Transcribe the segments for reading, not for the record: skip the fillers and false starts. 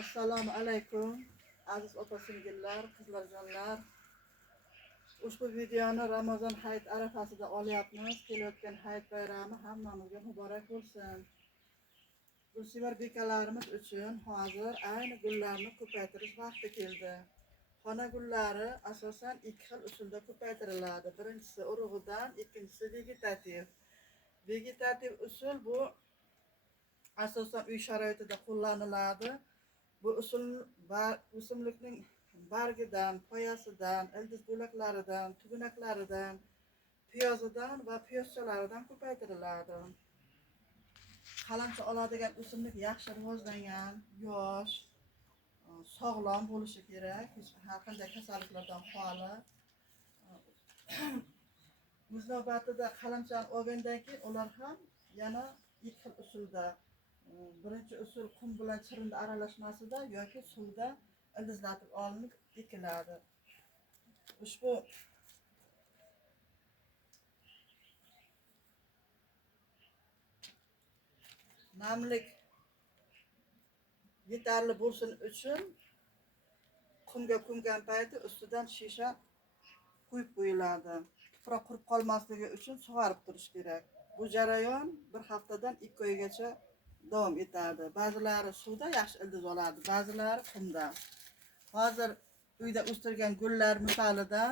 Assalomu alaykum aziz opa-singillar, qizlarjonlar. Ushbu videoni Ramazon hayit arafasida olyapmiz. Kelayotgan hayit bayrami hammamizga muborak bo'lsin. Gulsevar bekalarimiz uchun hozir ayni gullarni ko'paytirish vaqti keldi. Xona gullari asosan ikki xil usulda ko'paytiriladi. Birinchisi urug'idan, ikkinchisi vegetativ. Vegetativ usul bu asosan uy sharoitida qo'llaniladi. Bu usul o'simlikning bargidan, poyasidan, ildiz bo'laklaridan, tugunaklaridan, piyozidan va piyozchalaridan ko'paytiriladi. Qalamchi oladigan o'simlik yaxshi rivojlangan, yosh, sog'lom bo'lishi kerak, har qanday kasalliklardan xoli. O'z navbatida qalamchani olgandan keyin ular ham yana ikki xil usulda. Birinchi usul qum bilan chirinda aralashmasida yoki suvda ildizlatib olinib ekiladi. Ushbu namlik yetarli bo'lsin uchun qumga ko'mgan payti ustidan shisha quyib qo'yiladi. Tuproq qurib qolmasligi uchun sug'orib turish kerak. Bu jarayon bir haftadan 2 oygacha davom etadi. Ba'zilari suvda yaxshi ildiz oladi, ba'zilari qumda. Hozir uyda o'stirgan gullar misolida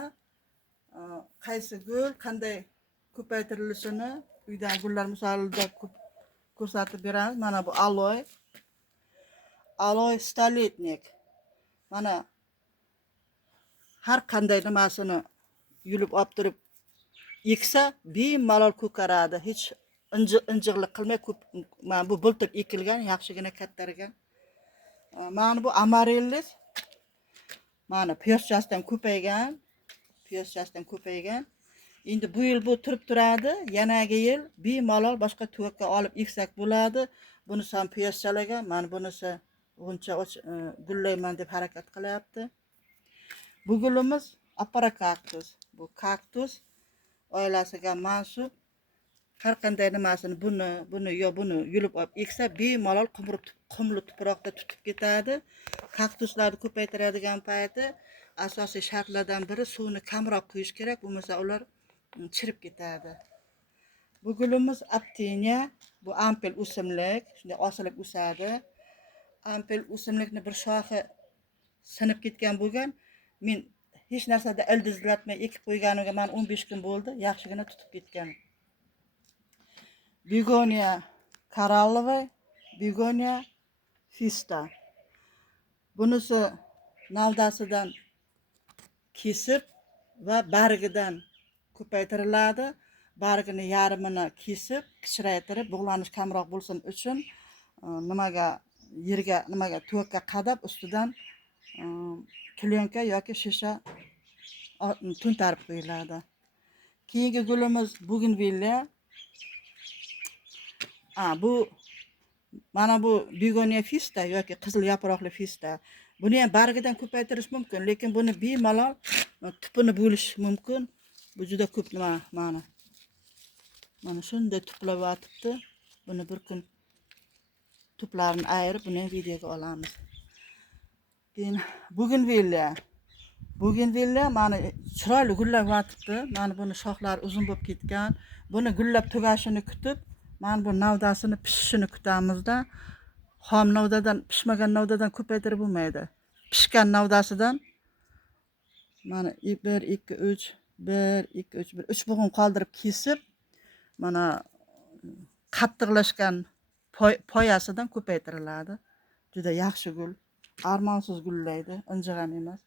qaysi gul qanday ko'paytirilishini uydan gullar misolida ko'rsatib beramiz. Mana bu aloy stoletnik. Mana har qanday nimasini yulib olib turib eksa bemalol ko'karadi. Hech injiqlik qilmay mana bu bultur ekilgan, yaxshigina kattargan. Mana bu amarellis. Mana piyozchasidan ko'paygan. Endi bu yil bu turib turadi, yanagi yil bemalol boshqa tuvakka olib eksak bo'ladi. Bunisi ham piyozchalagan, mana bunisi uncha gullayman deb harakat qilyapti. Bu gulimiz apara kaktus. Bu kaktus oilasiga mansub. Har qanday nimasini buni yulib olib eksa bemalol qumli tuproqda tutib ketadi. Kaktuslarni ko'paytiradigan payti asosiy shartlardan biri suvni kamroq quyish kerak, bo'lmasa ular chirib ketadi. Bu gulimiz apteniya, bu ampel o'simlik, shunday osilib o'sadi. Ampel o'simlikni bir shoxi sinib ketgan bo'lgan. Men hech narsada ildizlatmay ekib qo'yganimga mana 15 kun bo'ldi, yaxshigina tutib ketgan. Begonia korallovay, begonia fista. Bunisi navdasidan kesib va bargidan ko'paytiriladi. Bargini yarmini kesib, kichraytirib, bug'lanish kamroq bo'lsin uchun nimaga tuvakka qadab ustidan klyonka yoki shisha to'ntarib qo'yiladi. Keyingi gulimiz bugenvilya. Mana bu begonia fista yoki qizil yaproqli fista. Buni ham bargidan ko'paytirish mumkin, lekin buni bemalol tupini bo'lish mumkin. Bu juda ko'p mana shunday tuplab yotibdi. Buni bir kun tuplarini ayirib, buni videoga olamiz. Keyin bugenvilya mana chiroyli gullab yotibdi. Mana buni shoxlari uzun bo'lib ketgan. Buni gullab tugashini kutib, mana bu navdasini pishishini kutamizda. Xom navdadan, pishmagan navdadan ko'paytirib bo'lmaydi. Pishgan navdasidan mana 1 2 3 3 bug'un qoldirib kesib, mana qattiqlashgan poyasidan ko'paytiriladi. Juda yaxshi gul, armonsiz gullaydi, injiq ham emas.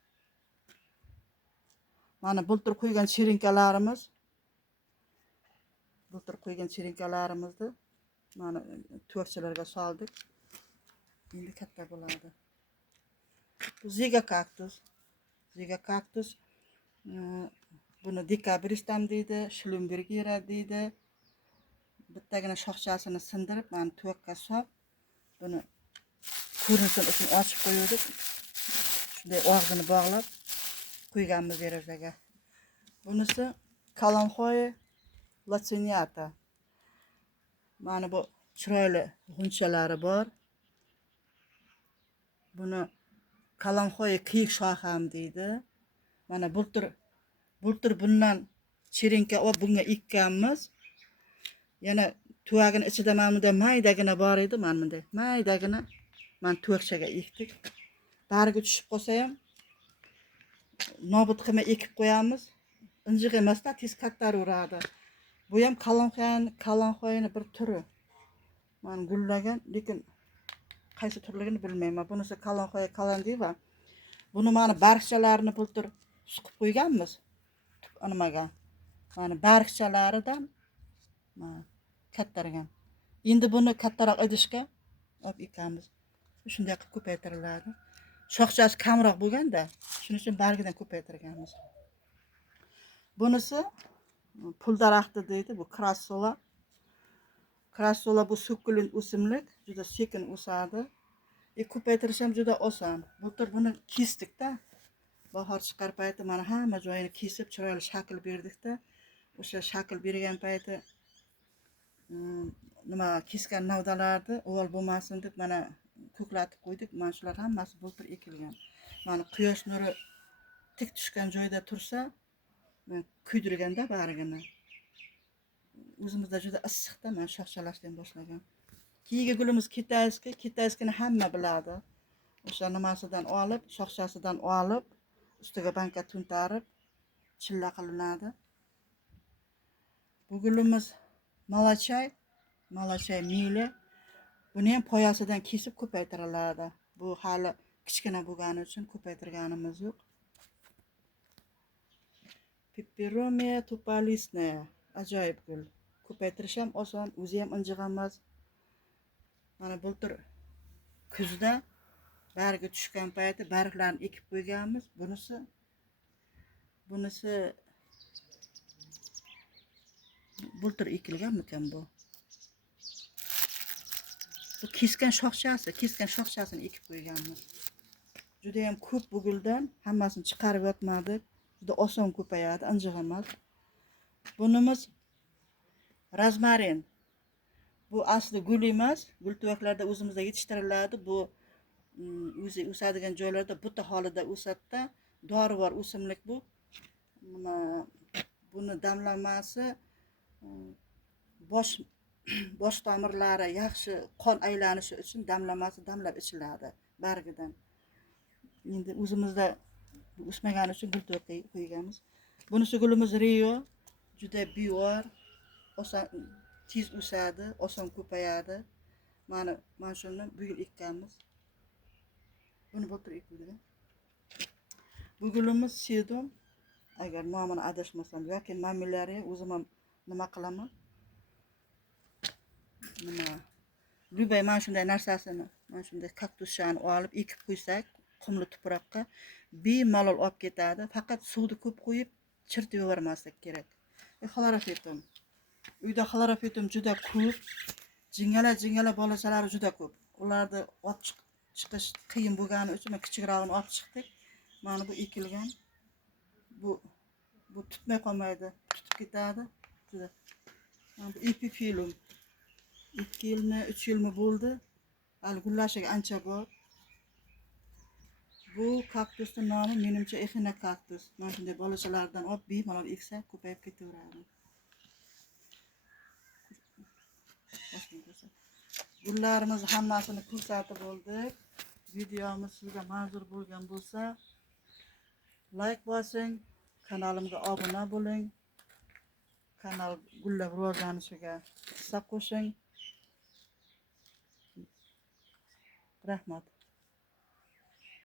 Mana bultur qo'ygan cherinkalarimizni mana tuvakchalarga soldik. Endi katta bo'ladi. Ziga kaktus. Buni dekabristam deydi, Schlumbergera deydi. Bittagina shoxchasini sindirib, mana tuvakka solib, buni ko'rinsin uchun ochib qo'ydik. Shunday og'zini bog'lab qo'yganmiz derazaga. Bunisi Kalanchoe laciniata. Mana bu chiroyli g'unchalari bor. Buni Kalanxoy kiyik shoxam deydi. Mana bultur bundan chirinka olib bunga ekkanmiz. Yana tuvagini ichida mana bunday maydagina bor edi, mana bunday maydagina mana tuvakchaga ekdik. Bariga tushib qolsa ham nobud qilmay ekib qo'yamiz. Injiq emasda, tez kattaraveradi. Bu ham Kalanxoyni bir turi. Mana gullagan, lekin qaysi turligini bilmayman. Bunisi Kalanxoy kalandiva. Buni mana barqchalarini bultur suqib qo'yganmiz. Nimaga? Mana barqchalaridan mana kattargan. Endi buni kattaroq idishga olib ekamiz. Shunday qilib ko'paytiriladi. Shoxchasi kamroq bo'lganda, shuning uchun bargidan ko'paytirganmiz. Bunisi pul daraxti deydi, bu krassola. Krassola bu sukulent o'simlik, juda sekin o'sadi. Ko'paytirish ham juda oson. Bultur buni kesdik-da. Bahor chiqar payti mana hamma joyini kesib, chiroyli shakl berdik-da. O'sha shakl bergan payti nima kesgan navdalarni o'val bo'lmasin deb mana ko'klatib qo'ydik. Mana shular hammasi bultur ekilgan. Mana quyosh nuri tik tushgan joyda tursa, kuydirganda barigini. O'zimizda juda issiqda mana shoxchalashdan boshlagan. Keyingi gulimiz kitayskini hamma biladi. O'sha nimasidan olib, shoxchasidan olib, ustiga banka tuntarib, chilla qilinadi. Bu gulimiz malachay mili. Buni ham poyasidan kesib ko'paytiriladi. Bu hali kichkina bo'lgani uchun ko'paytirganimiz yo'q. Peperomia tupalisnaya, ajoyib gul. Ko'paytirish ham oson, o'zi ham injiq emas. Mana bultur kuzda bargi tushgan payti barglarni ekib qo'yganmiz. Bunisi bultur ekilganmikan bu? Bu kesgan shoxchasini ekib qo'yganmiz. Juda ham ko'p bu guldan, hammasini chiqarib yotmadik. Juda oson ko'payadi, injiq emas. Bunimiz rozmarin. Bu asli gul emas, gul tuvaklarda o'zimizda yetishtiriladi. Bu o'zi o'sadigan joylarda buta holida o'sadi-da, dorivor o'simlik bu. Buni damlamasi bosh tomirlari yaxshi qon aylanishi uchun damlab ichiladi bargidan. Endi o'zimizda o'smagani uchun gul tuvakka qo'yganmiz. Bunisi gulimiz Rio, juda biyor, oson tez o'sadi, oson ko'payadi. Mana shuni bu yil ekkanmiz. Buni bultur ekilgan. Bu gulimiz sedum, agar nomini adashmasam, yoki mamilari o'zim ham nima qilaman? Lubay mana shunday narsasini, mana shunday kaktuschani olib ekib qo'ysak, qumli tuproqqa bemalol olib ketadi. Faqat suvni ko'p qo'yib, chirtib yubormaslik kerak. Xlorofetum. Uyda xlorofetum juda ko'p. Jingala bolachalari juda ko'p. Ularni olib chiqish qiyin bo'lgani uchun kichikrog'ini olib chiqdik. Mana bu ekilgan. Bu tutmay qolmaydi, tutib ketadi. Juda. Mana bu epiphyllum. 2 yilmi, 3 yilmi bo'ldi. Hali gullashiga ancha bor. Bu kaktusning nomi menimcha Echina kaktus. Mana shunday bolachalardan olib bemalol eksa, ko'payib ketaveradi. Gullarimiz hammasini ko'rsatib bo'ldik. Videomiz sizga manzur bo'lgan bo'lsa, like bosing, kanalimga obuna bo'ling. Kanal gullar rivojlanishiga hissa qo'shing. Rahmat.